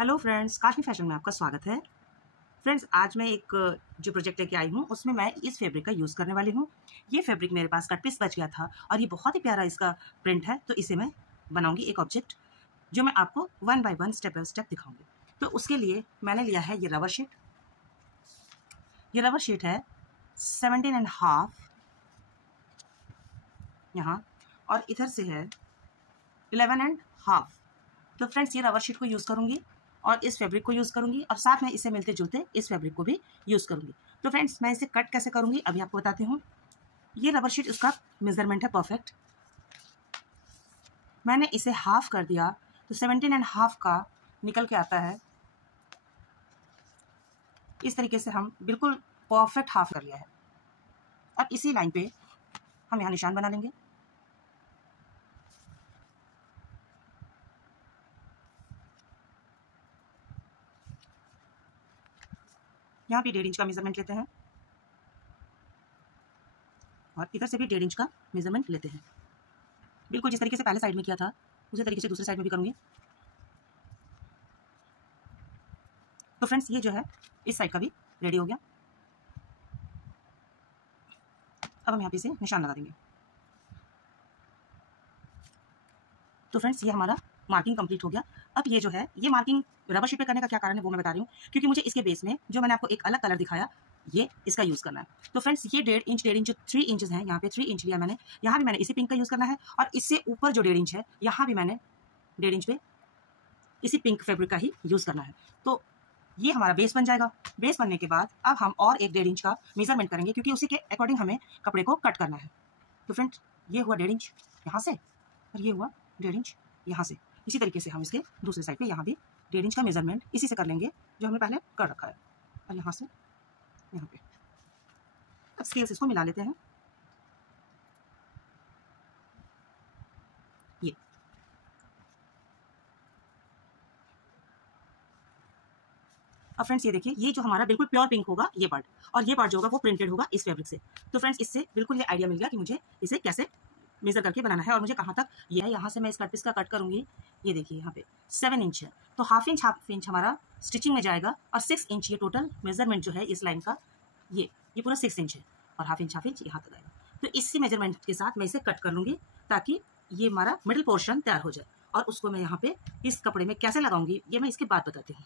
Hello friends, Qasmi fashion में आपका स्वागत है। फ्रेंड्स, आज मैं एक जो प्रोजेक्ट लेके आई हूँ उसमें मैं इस फैब्रिक का यूज़ करने वाली हूँ। ये फैब्रिक मेरे पास कट पीस बच गया था और ये बहुत ही प्यारा इसका प्रिंट है, तो इसे मैं बनाऊंगी एक ऑब्जेक्ट जो मैं आपको one by one step by step दिखाऊंगी। तो उसके लिए मैंने लिया है ये रबर शीट। ये रबर शीट है 17.5 यहाँ और इधर से है 11.5। तो फ्रेंड्स, ये रबर शीट को यूज़ करूँगी और इस फैब्रिक को यूज़ करूँगी और साथ में इसे मिलते जुलते इस फैब्रिक को भी यूज़ करूँगी। तो फ्रेंड्स, मैं इसे कट कैसे करूँगी अभी आपको बताती हूँ। ये रबर शीट उसका मेजरमेंट है परफेक्ट। मैंने इसे हाफ कर दिया तो 17.5 का निकल के आता है। इस तरीके से हम बिल्कुल परफेक्ट हाफ कर लिया है। अब इसी लाइन पे हम यहाँ निशान बना लेंगे। यहाँ भी 1.5 इंच का मेजरमेंट लेते हैं और इधर से भी 1.5 इंच का मेजरमेंट लेते हैं। बिल्कुल जिस तरीके से पहले साइड में किया था उसी तरीके से दूसरे साइड में भी करूँगी। तो फ्रेंड्स, ये जो है इस साइड का भी रेडी हो गया। अब हम यहाँ पे इसे निशान लगा देंगे। तो फ्रेंड्स, ये हमारा मार्किंग कंप्लीट हो गया। अब ये जो है ये मार्किंग रबर शीट पे करने का क्या कारण है वो मैं बता रही हूँ, क्योंकि मुझे इसके बेस में जो मैंने आपको एक अलग कलर दिखाया ये इसका यूज़ करना है। तो फ्रेंड्स, ये 1.5 इंच जो 3 इंचेस हैं, यहाँ पे 3 इंच लिया मैंने। यहाँ भी मैंने इसी पिंक का यूज़ करना है और इससे ऊपर जो 1.5 इंच है यहाँ भी मैंने 1.5 इंच पे इसी पिंक फैब्रिक का ही यूज़ करना है। तो ये हमारा बेस बन जाएगा। बेस बनने के बाद अब हम और एक 1.5 इंच का मेजरमेंट करेंगे, क्योंकि उसी के अकॉर्डिंग हमें कपड़े को कट करना है। तो फ्रेंड्स, ये हुआ 1.5 इंच यहाँ से और ये हुआ 1.5 इंच यहाँ से। इसी तरीके से हम इसके दूसरे साइड पे यहाँ भी 1.5 इंच का मेजरमेंट इसी से कर लेंगे जो हमने पहले कर रखा है। और यहाँ से यहाँ पे अब स्केल से इसको मिला लेते हैं। ये अब फ्रेंड्स, ये देखिए, ये जो हमारा बिल्कुल प्योर पिंक होगा ये पार्ट, और ये पार्ट जो होगा वो प्रिंटेड होगा इस फैब्रिक से। तो फ्रेंड्स, इससे बिल्कुल ये आइडिया मिल गया कि मुझे इसे कैसे मेजर करके बनाना है और मुझे कहाँ तक ये है। यहाँ से मैं इस कट पीस का कट करूँगी। ये देखिए, यहाँ पे 7 इंच है, तो हाफ इंच हमारा स्टिचिंग में जाएगा और 6 इंच ये टोटल मेजरमेंट जो है इस लाइन का ये पूरा 6 इंच है और हाफ इंच यहाँ तक आएगा। तो इसी मेजरमेंट के साथ मैं इसे कट कर लूँगी ताकि ये हमारा मिडिल पोर्शन तैयार हो जाए। और उसको मैं यहाँ पे इस कपड़े में कैसे लगाऊंगी ये मैं इसके बाद बताती हूँ।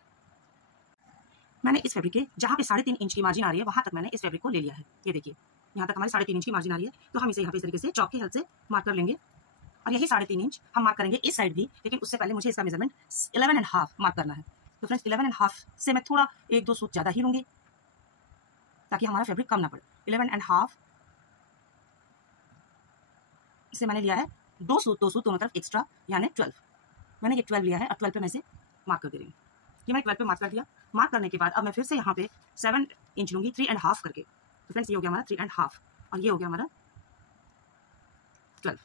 मैंने इस फैब्रिक के जहाँ पे 3.5 इंच की मार्जिन आ रही है वहाँ तक मैंने इस फैब्रिक को ले लिया है। ये देखिए, यहाँ तक हमारे 3.5 इंच की मार्जिन आ रही है, तो हम इसे यहाँ पे इस तरीके से चौक की हेल्प से मार्क कर लेंगे। और यही 3.5 इंच हम मार्क करेंगे इस साइड भी, लेकिन उससे पहले मुझे इसका मेजरमेंट 11.5 मार्क करना है। तो फ्रेंड्स, 11.5 से मैं थोड़ा 1-2 सूत ज़्यादा ही लूँगी ताकि हमारा फैब्रिक कम ना पड़े। 11.5 इसे मैंने लिया है 2 सूत दोनों तरफ एक्स्ट्रा, यानी 12। मैंने ये 12 लिया है और 12 पे मैं इसे मार्क कर दे रही हूँ। ये मैंने 12 पे मार्क कर दिया। मार्क करने के बाद अब मैं फिर से यहाँ पे 7 इंच लूँगी 3.5 करके। तो फ्रेंड्स, ये हो गया हमारा 3.5 और ये हो गया हमारा 12।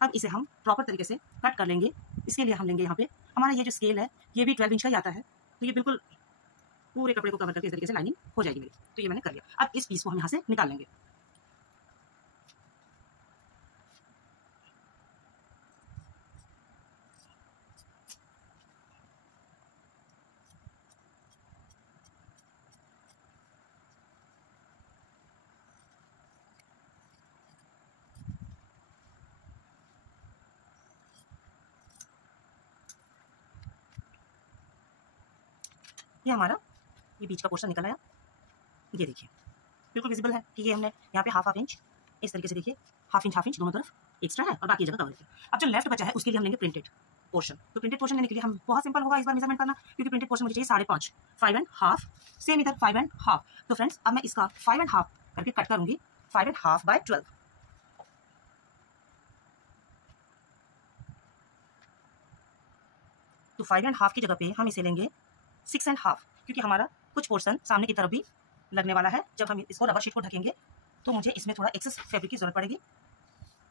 अब इसे हम प्रॉपर तरीके से कट कर लेंगे। इसके लिए हम लेंगे यहाँ पे हमारा ये जो स्केल है ये भी 12 इंच का ही आता है, तो ये बिल्कुल पूरे कपड़े को कवर करके इस तरीके से लाइनिंग हो जाएगी मेरी। तो ये मैंने कर लिया। अब इस पीस को हम यहाँ से निकाल लेंगे। ये हमारा ये बीच का पोर्शन निकल आया। ये देखिए, बिल्कुल विजिबल है कि ये हमने यहाँ पे हाफ इंच इस तरीके से, देखिए हाफ इंच दोनों तरफ एक्स्ट्रा है और बाकी जगह कवर किया। अब जो लेफ्ट बचा है उसके लिए हम लेंगे प्रिंटेड पोर्शन। तो प्रिंटेड पोर्शन लेने के लिए हम बहुत सिंपल होगा इस बार मेजरमेंट करना, क्योंकि प्रिंटेड पोर्शन मुझे चाहिए 5.5, 5.5 सेम इधर 5.5। तो फ्रेंड्स, अब मैं इसका 5.5 करके कट करूंगी 5.5 बाय 12। तो 5.5 की जगह पे हम इसे लेंगे 6.5, क्योंकि हमारा कुछ पोर्शन सामने की तरफ भी लगने वाला है। जब हम इसको रबर शीट को ढकेंगे तो मुझे इसमें थोड़ा एक्सेस फैब्रिक की जरूरत पड़ेगी।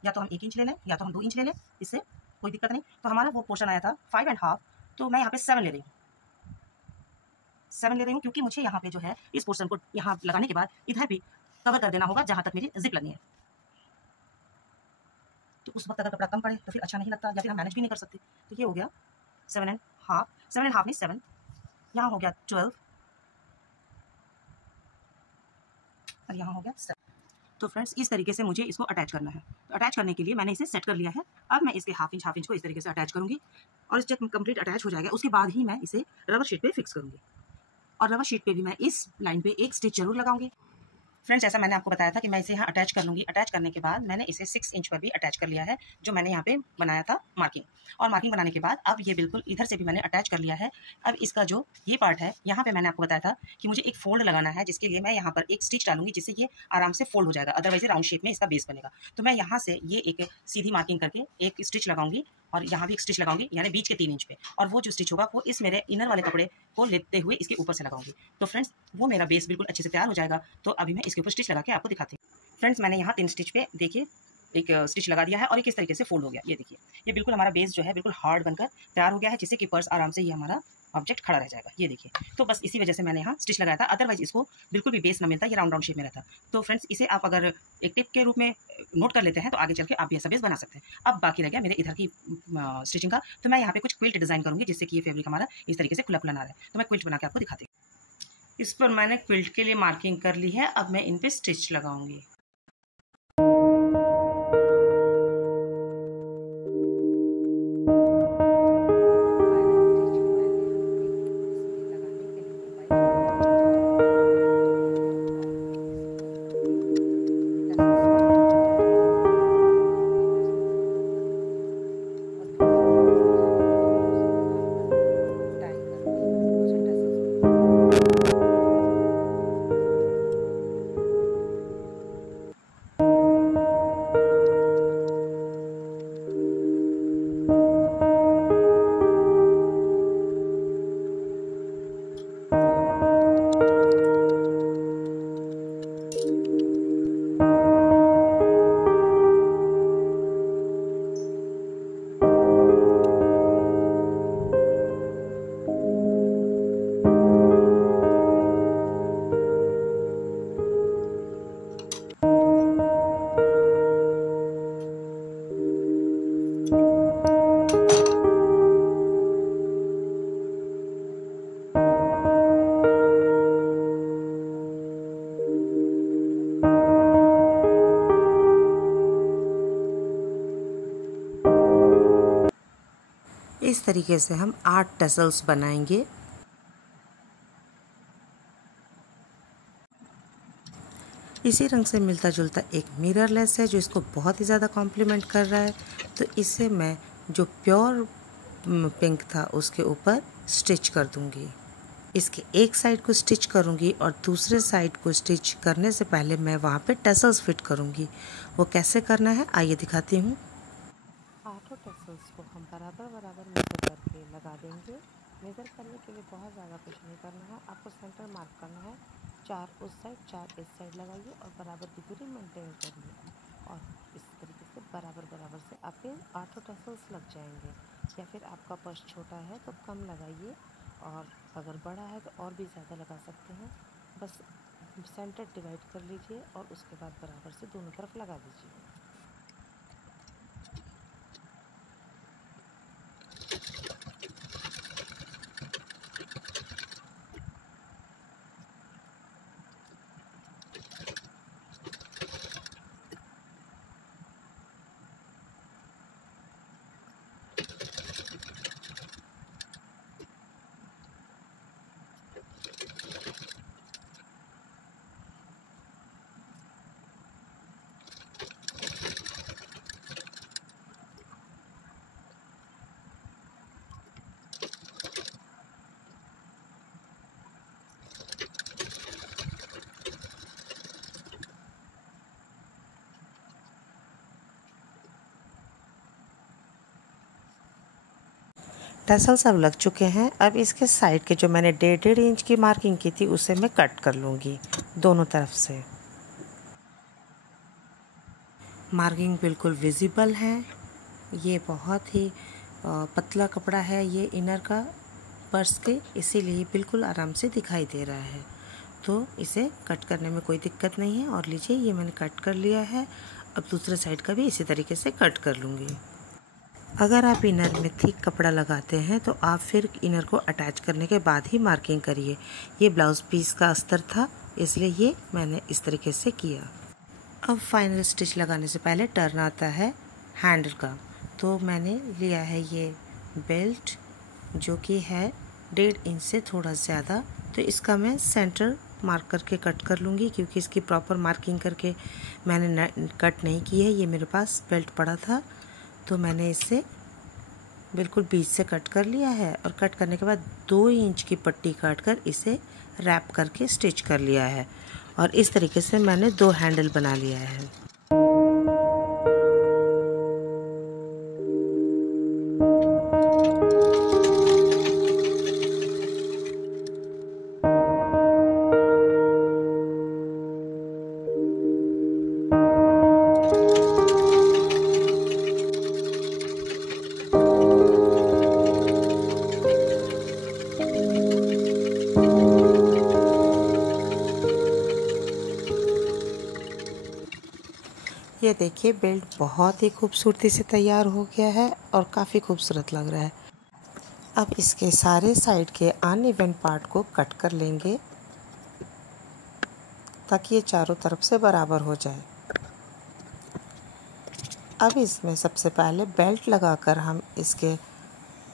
या तो हम 1 इंच ले लें या तो हम 2 इंच ले लें, इससे कोई दिक्कत नहीं। तो हमारा वो पोर्शन आया था 5.5, तो मैं यहाँ पे 7 ले रही हूँ। 7 ले रही हूँ क्योंकि मुझे यहाँ पे जो है इस पोर्शन को यहाँ लगाने के बाद इधर भी कवर कर देना होगा जहाँ तक मेरी जिप लगनी है। तो उस वक्त अगर कपड़ा कम पड़े तो फिर अच्छा नहीं लगता या फिर हम मैनेज भी नहीं कर सकते। तो ये हो गया 7.5 नहीं 7, यहाँ हो गया 12 और यहाँ हो गया 7। तो फ्रेंड्स इस तरीके से मुझे इसको अटैच करना है। तो अटैच करने के लिए मैंने इसे सेट कर लिया है। अब मैं इसके हाफ इंच को इस तरीके से अटैच करूँगी और जब कंप्लीट अटैच हो जाएगा उसके बाद ही मैं इसे रबर शीट पे फिक्स करूँगी। और रबर शीट पे भी मैं इस लाइन पे एक स्टिच जरूर लगाऊंगी। फ्रेंड्स जैसा मैंने आपको बताया था कि मैं इसे यहाँ अटैच कर लूँगी। अटैच करने के बाद मैंने इसे 6 इंच पर भी अटैच कर लिया है, जो मैंने यहाँ पे बनाया था मार्किंग। और मार्किंग बनाने के बाद अब ये बिल्कुल इधर से भी मैंने अटैच कर लिया है। अब इसका जो ये पार्ट है, यहाँ पे मैंने आपको बताया था कि मुझे एक फोल्ड लगाना है, जिसके लिए मैं यहाँ पर एक स्टिच डालूंगी, जिससे ये आराम से फोल्ड हो जाएगा, अदरवाइज राउंड शेप में इसका बेस बनेगा। तो मैं यहाँ से ये एक सीधी मार्किंग करके एक स्टिच लगाऊंगी और यहाँ भी एक स्टिच लगाऊंगी, यानी बीच के 3 इंच पे। और वो जो स्टिच होगा वो इस मेरे इनर वाले कपड़े को लेते हुए इसके ऊपर से लगाऊंगी। तो फ्रेंड्स वो मेरा बेस बिल्कुल अच्छे से तैयार हो जाएगा। तो अभी मैं इसके ऊपर स्टिच लगा के आपको दिखाती हूँ। फ्रेंड्स मैंने यहाँ 3 स्टिच पे देखिए एक स्टिच लगा दिया है और ये किस तरीके से फोल्ड हो गया। ये देखिए, ये बिल्कुल हमारा बेस जो है बिल्कुल हार्ड बनकर तैयार हो गया है, जिससे कि पर्स आराम से ये हमारा ऑब्जेक्ट खड़ा रह जाएगा। ये देखिए, तो बस इसी वजह से मैंने यहाँ स्टिच लगाया था, अदरवाइज इसको बिल्कुल भी बेस ना मिलता, ये राउंड शेप में रहता। तो फ्रेंड्स इसे आप अगर एक टिप के रूप में नोट कर लेते हैं तो आगे चल के आप भी ऐसा बेस बना सकते हैं। अब बाकी रह गया मेरे इधर की स्टिचिंग का। तो मैं यहाँ पे कुछ क्विल्ट डिजाइन करूँगी, जिससे कि ये फैब्रिक हमारा इस तरीके से खुला खुला ना रहे। तो मैं क्विल्ट बना के आपको दिखाती हूँ। इस पर मैंने क्विल्ट के लिए मार्किंग कर ली है। अब मैं इन पे स्टिच लगाऊंगी। इस तरीके से हम 8 टसल्स बनाएंगे। इसी रंग से मिलता जुलता एक मिरर लेस है, जो इसको बहुत ही ज़्यादा कॉम्प्लीमेंट कर रहा है। तो इसे मैं जो प्योर पिंक था उसके ऊपर स्टिच कर दूंगी। इसके एक साइड को स्टिच करूंगी और दूसरे साइड को स्टिच करने से पहले मैं वहाँ पे टसल्स फिट करूंगी। वो कैसे करना है आइए दिखाती हूँ। 8 टसल्स को हम बराबर बराबर मेज़र करके लगा देंगे। मेज़र करने के लिए बहुत ज़्यादा कुछ नहीं करना है, आपको सेंटर मार्क करना है। 4 उस साइड 4 इस साइड लगाइए और बराबर की दूरी मेंटेन करिए और इस तरीके से बराबर बराबर से आपके 8 टसल्स लग जाएंगे। या फिर आपका पर्स छोटा है तो कम लगाइए और अगर बड़ा है तो और भी ज़्यादा लगा सकते हैं। बस सेंटर डिवाइड कर लीजिए और उसके बाद बराबर से दोनों तरफ लगा दीजिए। टसल्स अब लग चुके हैं। अब इसके साइड के जो मैंने 1.5 इंच की मार्किंग की थी उसे मैं कट कर लूँगी दोनों तरफ से। मार्किंग बिल्कुल विजिबल है। ये बहुत ही पतला कपड़ा है ये इनर का पर्स के, इसीलिए बिल्कुल आराम से दिखाई दे रहा है। तो इसे कट करने में कोई दिक्कत नहीं है। और लीजिए ये मैंने कट कर लिया है। अब दूसरे साइड का भी इसी तरीके से कट कर लूँगी। अगर आप इनर में थिक कपड़ा लगाते हैं तो आप फिर इनर को अटैच करने के बाद ही मार्किंग करिए। ये ब्लाउज़ पीस का अस्तर था, इसलिए ये मैंने इस तरीके से किया। अब फाइनल स्टिच लगाने से पहले टर्न आता है हैंडल का। तो मैंने लिया है ये बेल्ट जो कि है 1.5 इंच से थोड़ा ज़्यादा। तो इसका मैं सेंटर मार्क करके कट कर लूँगी, क्योंकि इसकी प्रॉपर मार्किंग करके मैंने कट नहीं की है। ये मेरे पास बेल्ट पड़ा था तो मैंने इसे बिल्कुल बीच से कट कर लिया है, और कट करने के बाद 2 इंच की पट्टी काट कर इसे रैप करके स्टिच कर लिया है। और इस तरीके से मैंने 2 हैंडल बना लिया है। ये देखिए बेल्ट बहुत ही खूबसूरती से तैयार हो गया है और काफ़ी खूबसूरत लग रहा है। अब इसके सारे साइड के अनइवन पार्ट को कट कर लेंगे ताकि ये चारों तरफ से बराबर हो जाए। अब इसमें सबसे पहले बेल्ट लगाकर हम इसके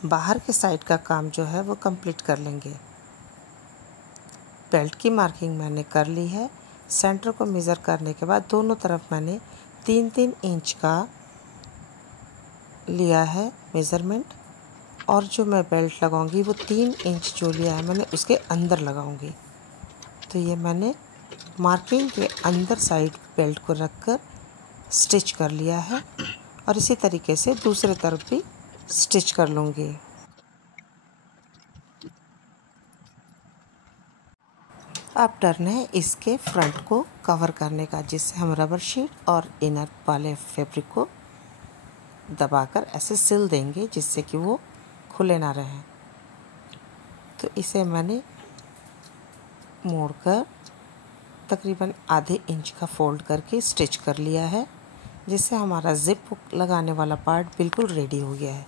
बाहर के साइड का काम जो है वो कंप्लीट कर लेंगे। बेल्ट की मार्किंग मैंने कर ली है। सेंटर को मेज़र करने के बाद दोनों तरफ मैंने 3-3 इंच का लिया है मेज़रमेंट, और जो मैं बेल्ट लगाऊंगी वो 3 इंच जो लिया है मैंने उसके अंदर लगाऊंगी। तो ये मैंने मार्किंग के अंदर साइड बेल्ट को रखकर स्टिच कर लिया है, और इसी तरीके से दूसरे तरफ भी स्टिच कर लूँगी। अब टर्न है इसके फ्रंट को कवर करने का, जिससे हम रबर शीट और इनर वाले फैब्रिक को दबाकर ऐसे सिल देंगे जिससे कि वो खुले ना रहें। तो इसे मैंने मोड़कर तकरीबन आधे इंच का फोल्ड करके स्टिच कर लिया है, जिससे हमारा जिप लगाने वाला पार्ट बिल्कुल रेडी हो गया है।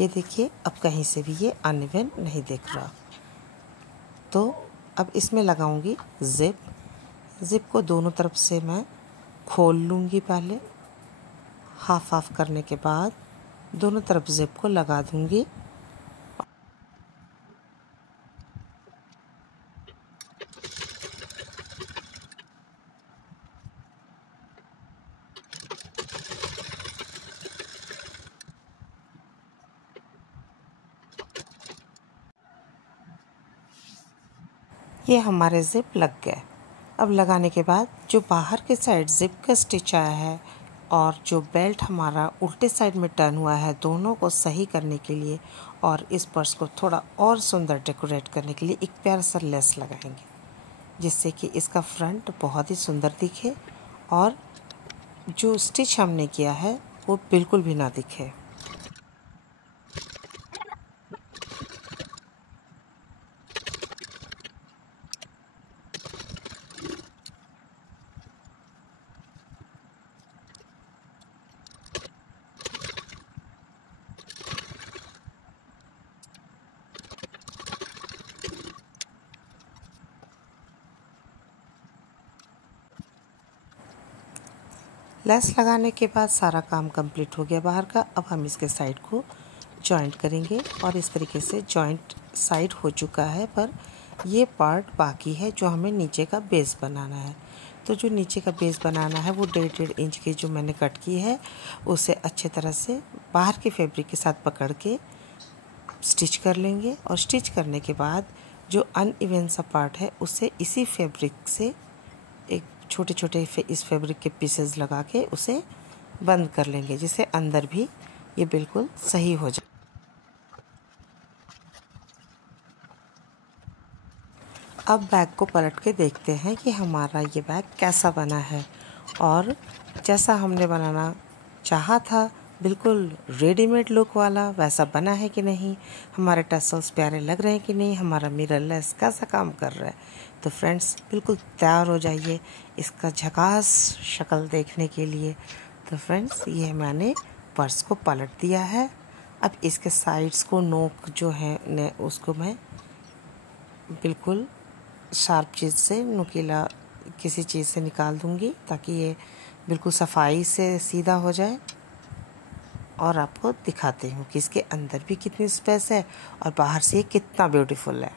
ये देखिए अब कहीं से भी ये अनइवन नहीं दिख रहा। तो अब इसमें लगाऊंगी ज़िप। ज़िप को दोनों तरफ से मैं खोल लूँगी। पहले हाफ करने के बाद दोनों तरफ ज़िप को लगा दूँगी। ये हमारे ज़िप लग गए। अब लगाने के बाद जो बाहर के साइड ज़िप का स्टिच आया है और जो बेल्ट हमारा उल्टे साइड में टर्न हुआ है, दोनों को सही करने के लिए और इस पर्स को थोड़ा और सुंदर डेकोरेट करने के लिए एक प्यारा सा लेस लगाएंगे, जिससे कि इसका फ्रंट बहुत ही सुंदर दिखे और जो स्टिच हमने किया है वो बिल्कुल भी ना दिखे। लेस लगाने के बाद सारा काम कंप्लीट हो गया बाहर का। अब हम इसके साइड को जॉइंट करेंगे और इस तरीके से जॉइंट साइड हो चुका है, पर ये पार्ट बाकी है जो हमें नीचे का बेस बनाना है। तो जो नीचे का बेस बनाना है वो 1.5 इंच की जो मैंने कट की है उसे अच्छे तरह से बाहर के फैब्रिक के साथ पकड़ के स्टिच कर लेंगे, और स्टिच करने के बाद जो अनइवन सा पार्ट है उसे इसी फैब्रिक से एक छोटे छोटे इस फैब्रिक के पीसेस लगा के उसे बंद कर लेंगे, जिससे अंदर भी ये बिल्कुल सही हो जाए। अब बैग को पलट के देखते हैं कि हमारा ये बैग कैसा बना है, और जैसा हमने बनाना चाहा था बिल्कुल रेडीमेड लुक वाला वैसा बना है कि नहीं, हमारे टसल्स प्यारे लग रहे हैं कि नहीं, हमारा मिररलेस कैसा काम कर रहा है। तो फ्रेंड्स बिल्कुल तैयार हो जाइए इसका झकास शक्ल देखने के लिए। तो फ्रेंड्स ये मैंने पर्स को पलट दिया है अब इसके साइड्स को नोक जो है उसको मैं बिल्कुल शार्प चीज़ से, नुकीला किसी चीज़ से निकाल दूंगी ताकि ये बिल्कुल सफाई से सीधा हो जाए। और आपको दिखाती हूँ कि इसके अंदर भी कितनी स्पेस है और बाहर से ये कितना ब्यूटीफुल है।